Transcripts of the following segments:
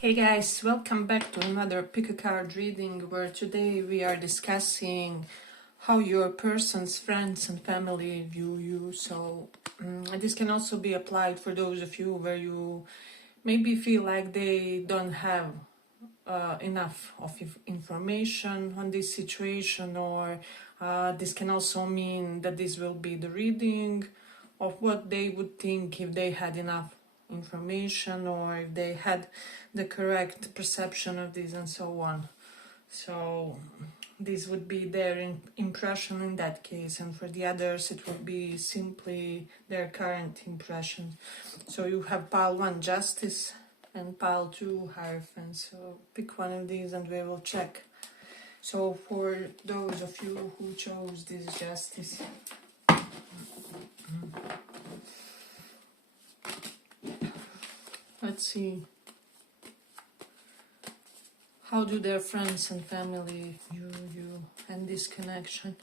Hey guys, welcome back to another pick a card reading where today we are discussing how your person's friends and family view you. So this can also be applied for those of you where you maybe feel like they don't have enough of information on this situation, or this can also mean that this will be the reading of what they would think if they had enough information, or if they had the correct perception of this and so on. So this would be their impression in that case, and for the others it would be simply their current impression. So you have pile 1 Justice and pile 2 Hierophant. So pick one of these and we will check. So for those of you who chose this Justice, let's see. How do their friends and family view you and this connection?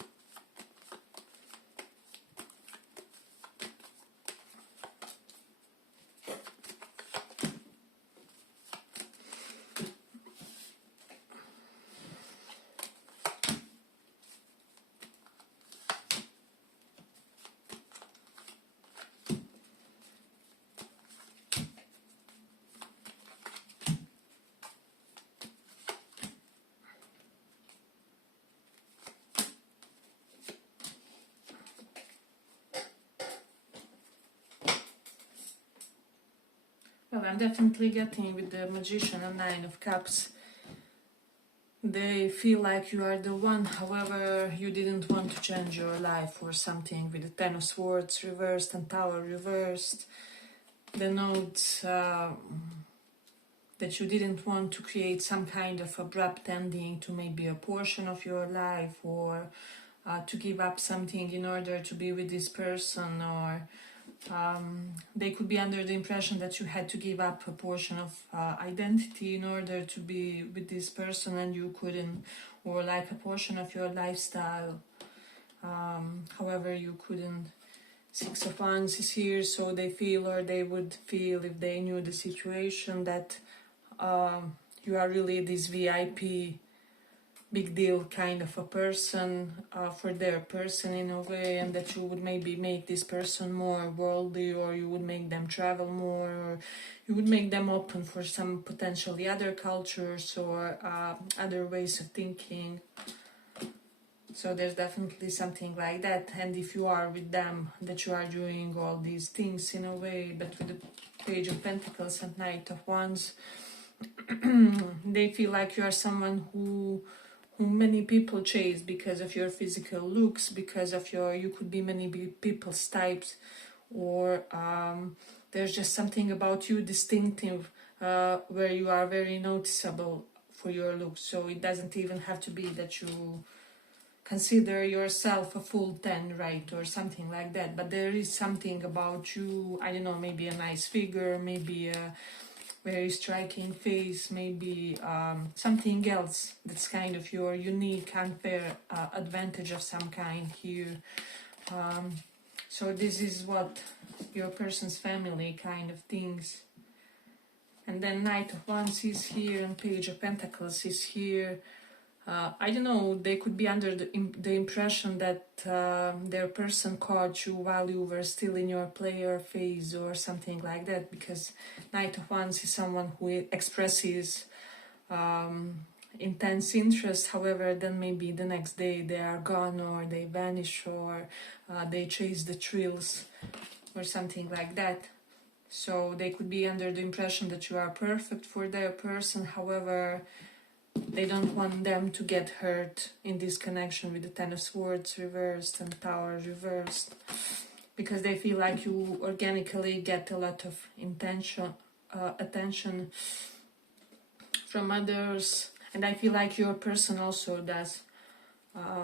Well, I'm definitely getting with the Magician and 9 of Cups. They feel like you are the one, however, you didn't want to change your life or something, with the 10 of Swords reversed and Tower reversed. Denotes that you didn't want to create some kind of abrupt ending to maybe a portion of your life, or to give up something in order to be with this person, or they could be under the impression that you had to give up a portion of identity in order to be with this person and you couldn't, or like a portion of your lifestyle, however you couldn't. 6 of Wands is here, so they feel, or they would feel if they knew the situation, that you are really this VIP big deal kind of a person for their person in a way, and that you would maybe make this person more worldly, or you would make them travel more, or you would make them open for some potentially other cultures or other ways of thinking. So there's definitely something like that, and if you are with them, that you are doing all these things in a way. But with the Page of Pentacles and Knight of Wands, they feel like you are someone who many people chase because of your physical looks, because of your, you could be many people's types, or there's just something about you distinctive, where you are very noticeable for your looks. So it doesn't even have to be that you consider yourself a full 10, right, or something like that, but there is something about you, I don't know, maybe a nice figure, maybe a very striking face, maybe something else that's kind of your unique, unfair advantage of some kind here. So this is what your person's family kind of thinks. And then Knight of Wands is here and Page of Pentacles is here. I don't know, they could be under the impression that their person caught you while you were still in your player phase or something like that, because Knight of Wands is someone who expresses intense interest, however then maybe the next day they are gone, or they vanish, or they chase the thrills or something like that. So they could be under the impression that you are perfect for their person, however they don't want them to get hurt in this connection with the 10 of Swords reversed and Tower reversed, because they feel like you organically get a lot of attention from others, and I feel like your person also does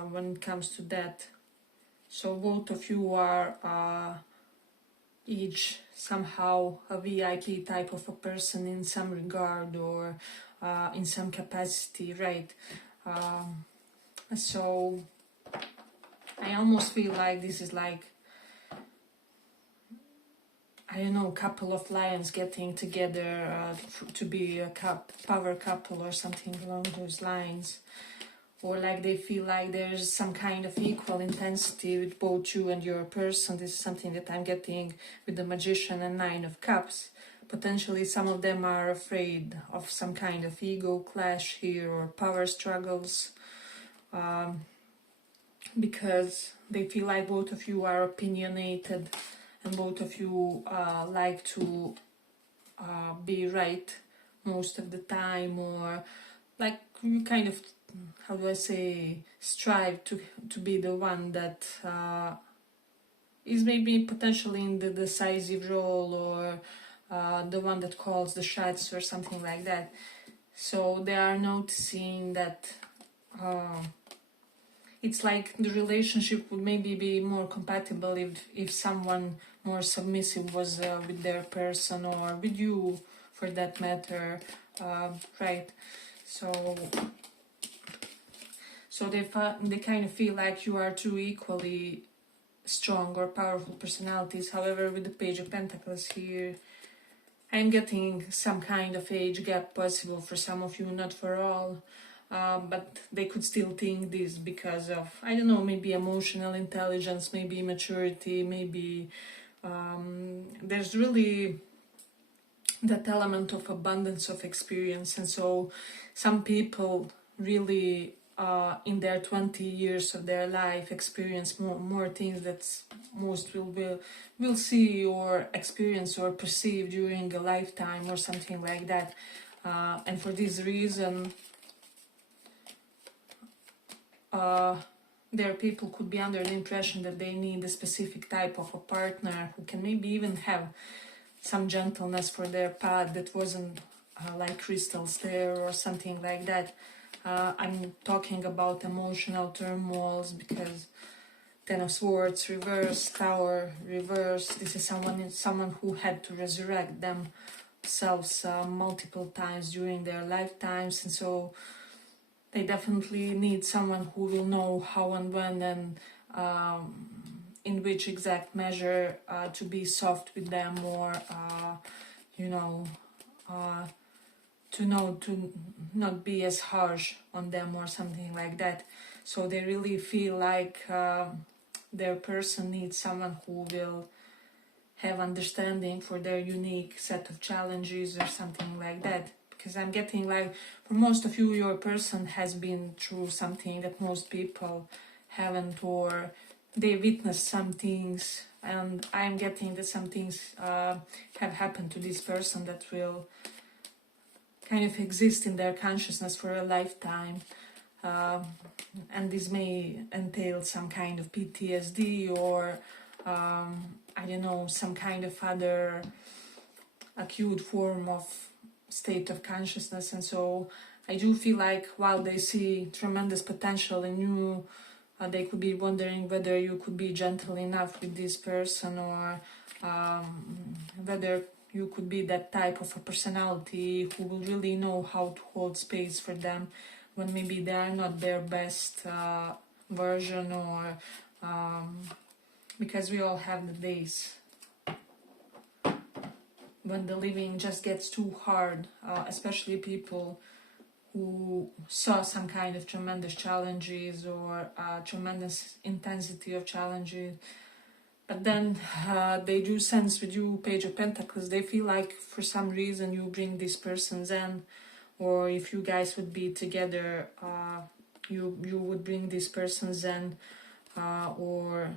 when it comes to that. So both of you are each somehow a VIP type of a person in some regard, or in some capacity, right? So I almost feel like this is like, I don't know, couple of lions getting together to be a power couple or something along those lines. Or like they feel like there's some kind of equal intensity with both you and your person. This is something that I'm getting with the Magician and Nine of Cups. Potentially some of them are afraid of some kind of ego clash here or power struggles, because they feel like both of you are opinionated and both of you like to be right most of the time, or like you kind of, how do I say, strive to be the one that is maybe potentially in the decisive role, or the one that calls the shots or something like that. So they are noticing that it's like the relationship would maybe be more compatible if someone more submissive was with their person, or with you for that matter, right? So they kind of feel like you are two equally strong or powerful personalities. However, with the Page of Pentacles here, I'm getting some kind of age gap possible for some of you, not for all. But they could still think this because of, I don't know, maybe emotional intelligence, maybe maturity, maybe there's really that element of abundance of experience. And so some people really in their 20 years of their life experience more things that most will see or experience or perceive during a lifetime or something like that. And for this reason, their people could be under the impression that they need a specific type of a partner who can maybe even have some gentleness for their path that wasn't like crystals there or something like that. I'm talking about emotional turmoils because Ten of Swords reverse, Tower reverse. This is someone who had to resurrect themselves multiple times during their lifetimes, and so they definitely need someone who will know how and when and in which exact measure to be soft with them, or to know to not be as harsh on them or something like that. So they really feel like their person needs someone who will have understanding for their unique set of challenges or something like that. Because I'm getting like, for most of you, your person has been through something that most people haven't, or they witnessed some things, and I'm getting that some things have happened to this person that will kind of exist in their consciousness for a lifetime. And this may entail some kind of PTSD, or I don't know, some kind of other acute form of state of consciousness. And so I do feel like while they see tremendous potential in you, they could be wondering whether you could be gentle enough with this person, or whether you could be that type of a personality who will really know how to hold space for them when maybe they are not their best version, or because we all have the days when the living just gets too hard, especially people who saw some kind of tremendous challenges or tremendous intensity of challenges. But then they do sense with you, Page of Pentacles, they feel like for some reason you bring this person zen, or if you guys would be together, you would bring this person zen, or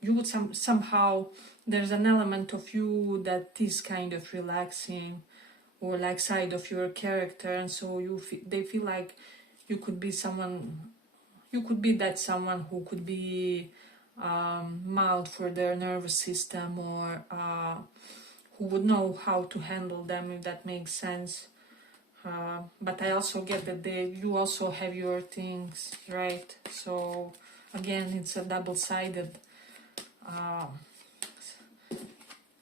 you would somehow, there's an element of you that is kind of relaxing, or like side of your character, and so they feel like you could be someone, you could be that someone who could be mild for their nervous system, or who would know how to handle them, if that makes sense. But I also get that you also have your things, right? So again, it's a double-sided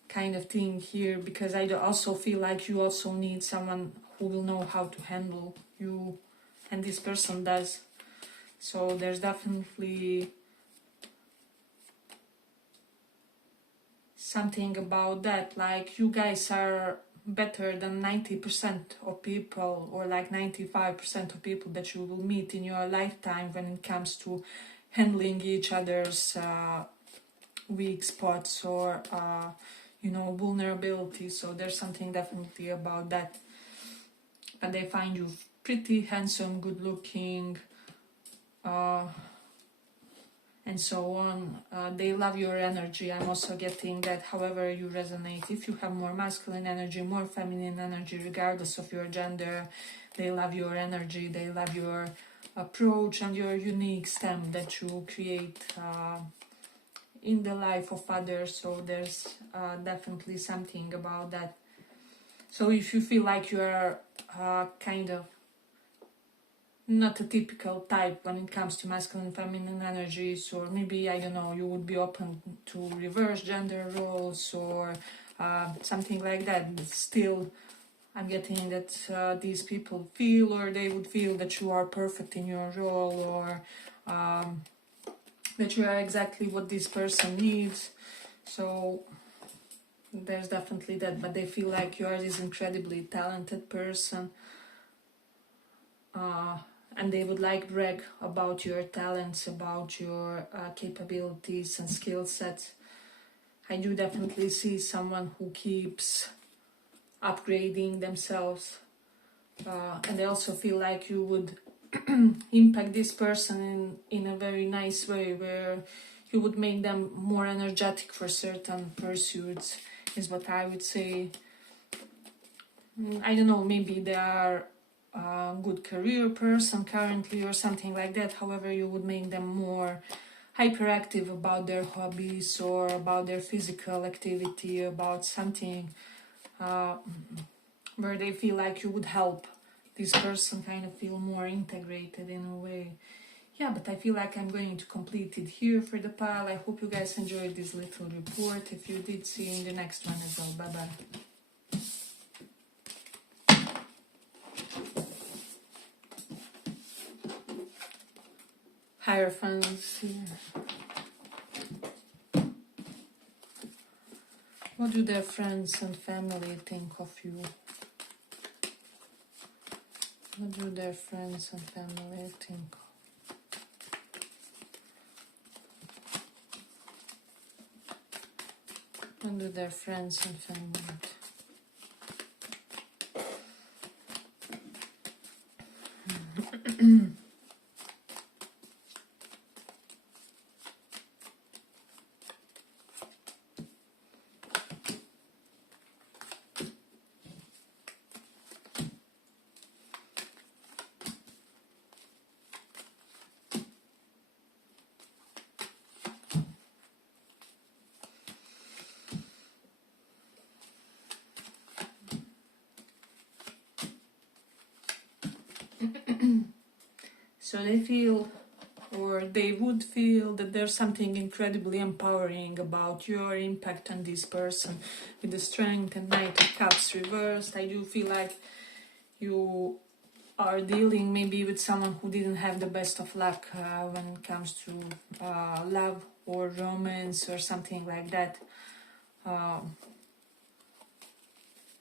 kind of thing here, because I also feel like you also need someone who will know how to handle you, and this person does. So there's definitely something about that, like you guys are better than 90% of people, or like 95% of people that you will meet in your lifetime when it comes to handling each other's weak spots or vulnerability. So there's something definitely about that. And they find you pretty handsome, good looking, and so on. They love your energy. I'm also getting that however you resonate. If you have more masculine energy, more feminine energy, regardless of your gender, they love your energy. They love your approach and your unique stem that you create in the life of others. So there's definitely something about that. So if you feel like you are kind of not a typical type when it comes to masculine feminine energies, or maybe, I don't know, you would be open to reverse gender roles or something like that, but still I'm getting that these people feel, or they would feel, that you are perfect in your role, or that you are exactly what this person needs. So there's definitely that, but they feel like you are this incredibly talented person, and they would like brag about your talents, about your capabilities and skill sets. I do definitely see someone who keeps upgrading themselves, and I also feel like you would impact this person in a very nice way, where you would make them more energetic for certain pursuits, is what I would say. I don't know, maybe they are a good career person currently or something like that. However, you would make them more hyperactive about their hobbies or about their physical activity, about something where they feel like you would help this person kind of feel more integrated in a way. Yeah, but I feel like I'm going to complete it here for the pile. I hope you guys enjoyed this little report. If you did, see you in the next one as well. Bye bye. Hierophants here. What do their friends and family think of you? What do their friends and family think? What do their friends and family think? So they feel, or they would feel, that there's something incredibly empowering about your impact on this person. With the Strength and Knight of Cups reversed, I do feel like you are dealing maybe with someone who didn't have the best of luck when it comes to love or romance or something like that.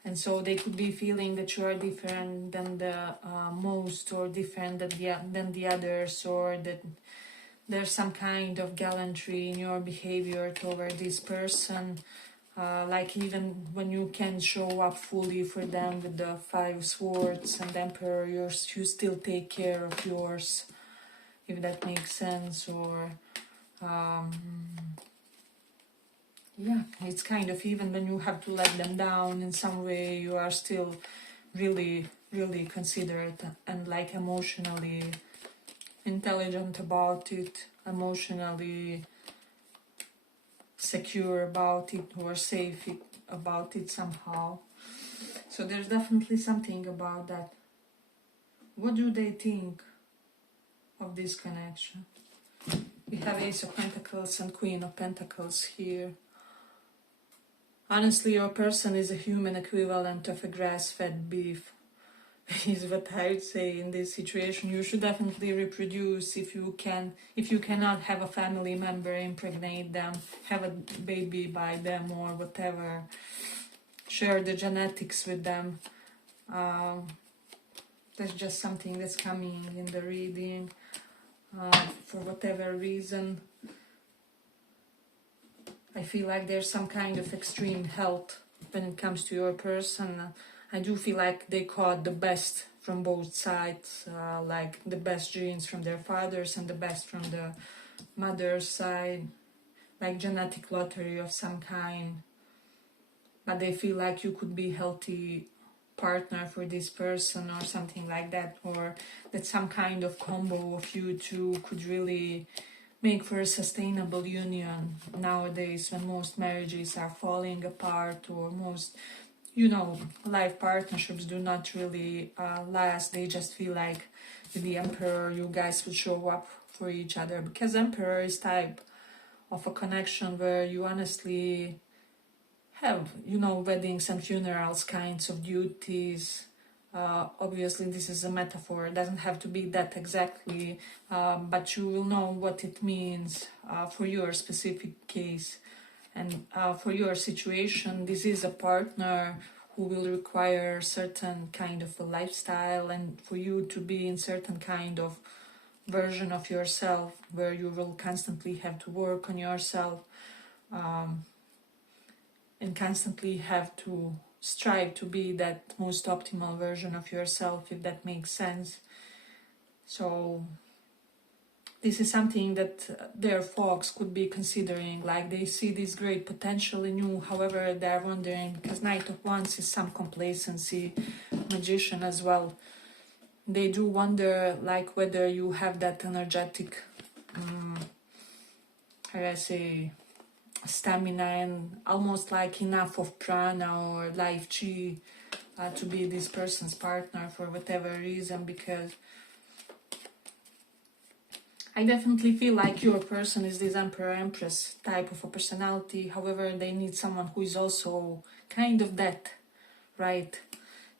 And so they could be feeling that you are different than the most, or different than the others, or that there's some kind of gallantry in your behavior toward this person. Like even when you can show up fully for them with the Five Swords and Emperor, you still take care of yours, if that makes sense. Or yeah, it's kind of, even when you have to let them down in some way, you are still really, really considerate and like emotionally intelligent about it, emotionally secure about it, or safe about it somehow. So there's definitely something about that. What do they think of this connection? We have Ace of Pentacles and Queen of Pentacles here. Honestly, your person is a human equivalent of a grass-fed beef. is what I would say in this situation. You should definitely reproduce if you can. If you cannot have a family member, impregnate them, have a baby by them or whatever. Share the genetics with them. That's just something that's coming in the reading. For whatever reason, I feel like there's some kind of extreme health when it comes to your person. I do feel like they caught the best from both sides, like the best genes from their fathers and the best from the mother's side, like genetic lottery of some kind. But they feel like you could be healthy partner for this person or something like that, or that some kind of combo of you two could really make for a sustainable union nowadays, when most marriages are falling apart, or most, life partnerships do not really last. They just feel like with the Emperor you guys would show up for each other, because Emperor is type of a connection where you honestly have, weddings and funerals kinds of duties. Obviously this is a metaphor, it doesn't have to be that exactly, but you will know what it means for your specific case. And for your situation, this is a partner who will require certain kind of a lifestyle, and for you to be in certain kind of version of yourself where you will constantly have to work on yourself, and constantly have to strive to be that most optimal version of yourself, if that makes sense. So this is something that their folks could be considering, like they see this great potential in you. However, they're wondering, because Knight of Wands is some complacency, Magician as well. They do wonder, like, whether you have that energetic, how do I say, stamina, and almost like enough of prana or life chi to be this person's partner for whatever reason, because I definitely feel like your person is this Emperor Empress type of a personality. However, they need someone who is also kind of that, right?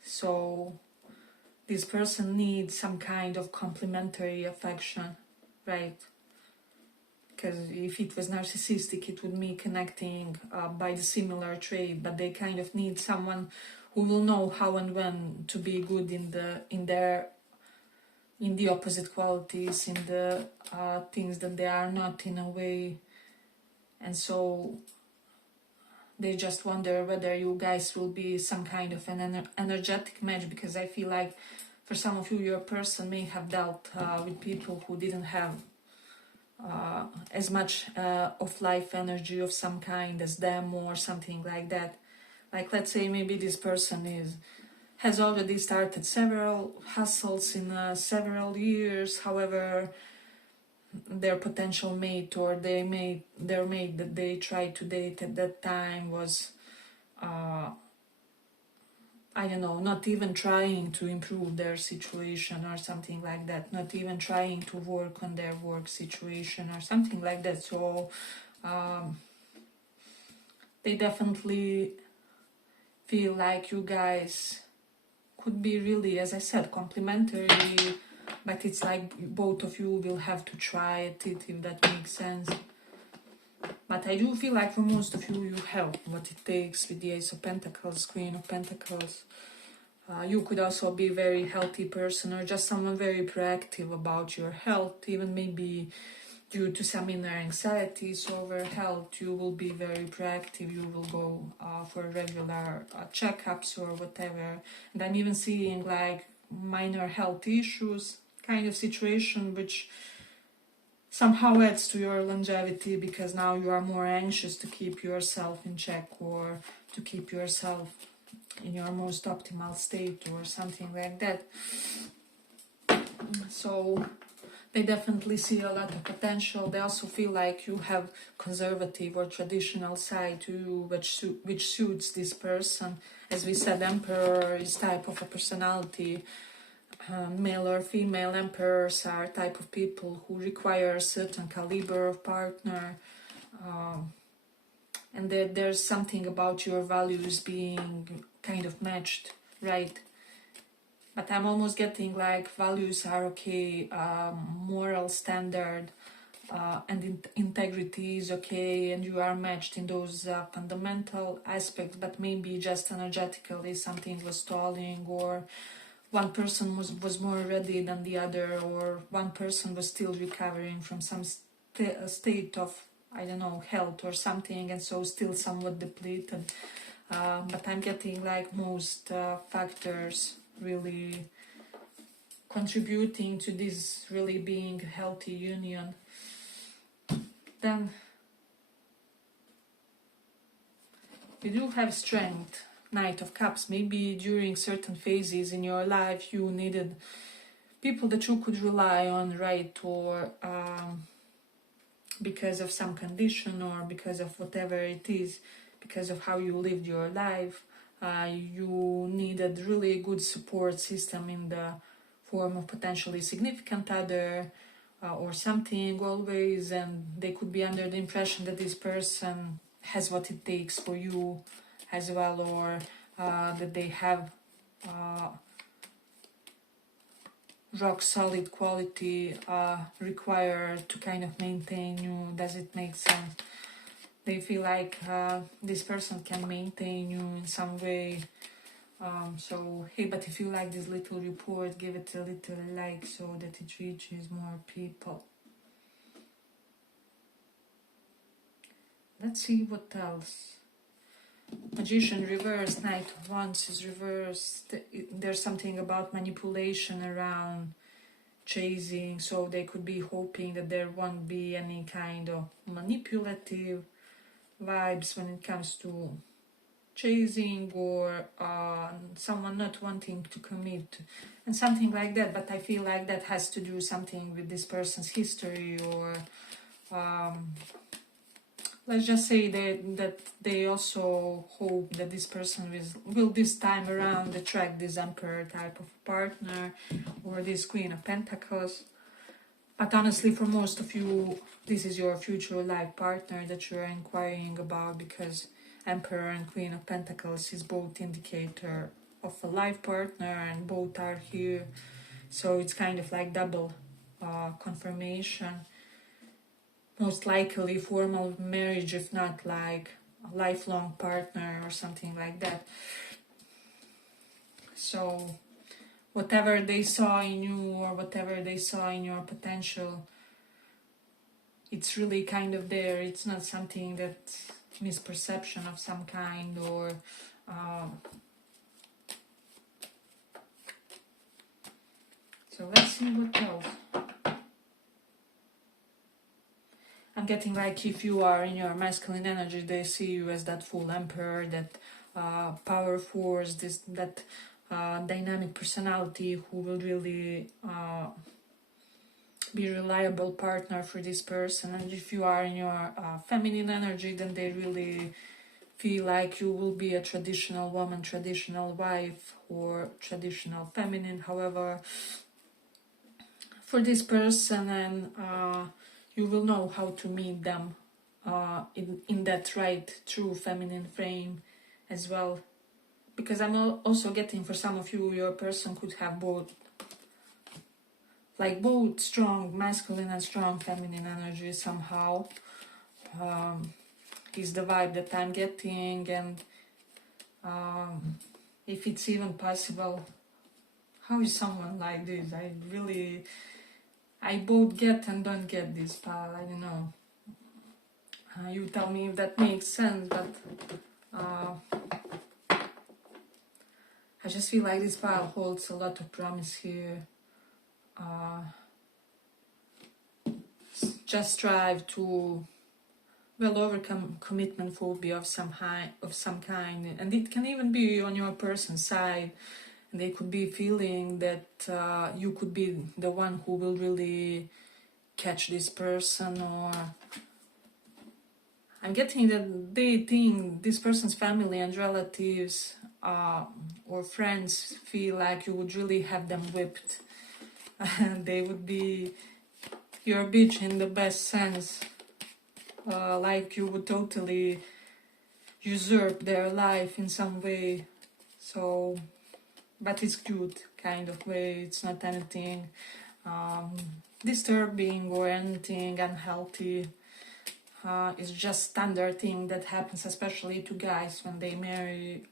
So this person needs some kind of complementary affection, right? Because if it was narcissistic, it would be connecting by the similar trait, but they kind of need someone who will know how and when to be good in the opposite qualities, in the things that they are not, in a way. And so they just wonder whether you guys will be some kind of an energetic match, because I feel like for some of you, your person may have dealt with people who didn't have as much of life energy of some kind as them, or something like that. Like, let's say maybe this person has already started several hustles in several years. However, their potential mate, or their mate that they tried to date at that time was I don't know, not even trying to improve their situation or something like that, not even trying to work on their work situation or something like that. So they definitely feel like you guys could be really, as I said, complementary, but it's like both of you will have to try it, if that makes sense. But I do feel like for most of you, you have what it takes with the Ace of Pentacles, Queen of Pentacles. You could also be a very healthy person, or just someone very proactive about your health, even maybe due to some inner anxieties over health. You will be very proactive, you will go for regular checkups or whatever. And I'm even seeing like minor health issues kind of situation, which somehow adds to your longevity, because now you are more anxious to keep yourself in check, or to keep yourself in your most optimal state, or something like that. So they definitely see a lot of potential. They also feel like you have conservative or traditional side to you, which suits this person. As we said, Emperor is type of a personality. Male or female emperors are type of people who require a certain caliber of partner, and that there's something about your values being kind of matched, right? but I'm almost getting like values are okay, moral standard and integrity is okay, and you are matched in those fundamental aspects, but maybe just energetically something was stalling, or one person was more ready than the other, or one person was still recovering from some state of, I don't know, health or something, and so still somewhat depleted. But I'm getting like most factors really contributing to this really being a healthy union. Then you do have strength, Knight of Cups. Maybe during certain phases in your life you needed people that you could rely on, right? Or because of some condition, or because of whatever it is, because of how you lived your life, you needed really good support system in the form of potentially significant other or something always, and they could be under the impression that this person has what it takes for you as well, or that they have rock solid quality required to kind of maintain you. Does it make sense? They feel like this person can maintain you in some way. So hey, but if you like this little report, give it a little like so that it reaches more people. Let's see what else. Magician reversed, Knight of Wands is reversed. There's something about manipulation around chasing, so they could be hoping that there won't be any kind of manipulative vibes when it comes to chasing, or someone not wanting to commit and something like that. But I feel like that has to do something with this person's history, or let's just say that they also hope that this person will this time around attract this Emperor type of partner, or this Queen of Pentacles. But honestly, for most of you, this is your future life partner that you're inquiring about, because Emperor and Queen of Pentacles is both indicator of a life partner, and both are here. So it's kind of like double confirmation. Most likely formal marriage, if not like a lifelong partner or something like that. So whatever they saw in you, or whatever they saw in your potential, it's really kind of there. It's not something that's misperception of some kind, or so let's see what else. I'm getting like, if you are in your masculine energy, they see you as that full Emperor, that power force, that dynamic personality who will really be a reliable partner for this person. And if you are in your feminine energy, then they really feel like you will be a traditional woman, traditional wife, or traditional feminine, however, for this person, and you will know how to meet them in that right, true feminine frame as well. Because I'm also getting, for some of you, your person could have both, like both strong masculine and strong feminine energy somehow. Is the vibe that I'm getting, and if it's even possible, how is someone like this? I both get and don't get this, pal. I don't know. You tell me if that makes sense, but I just feel like this pile holds a lot of promise here. Just strive to, well, overcome commitment phobia of some kind, and it can even be on your person's side. And they could be feeling that you could be the one who will really catch this person, or I'm getting that they think this person's family and relatives or friends feel like you would really have them whipped. They would be your bitch in the best sense, like you would totally usurp their life in some way. So, but it's cute. kind of way. It's not anything disturbing or anything unhealthy. It's just standard thing that happens, especially to guys when they marry,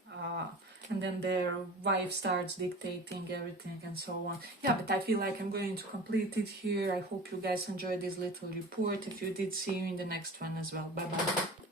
and then their wife starts dictating everything and so on. Yeah, but I feel like I'm going to complete it here. I hope you guys enjoyed this little report. If you did, see you in the next one as well. Bye bye.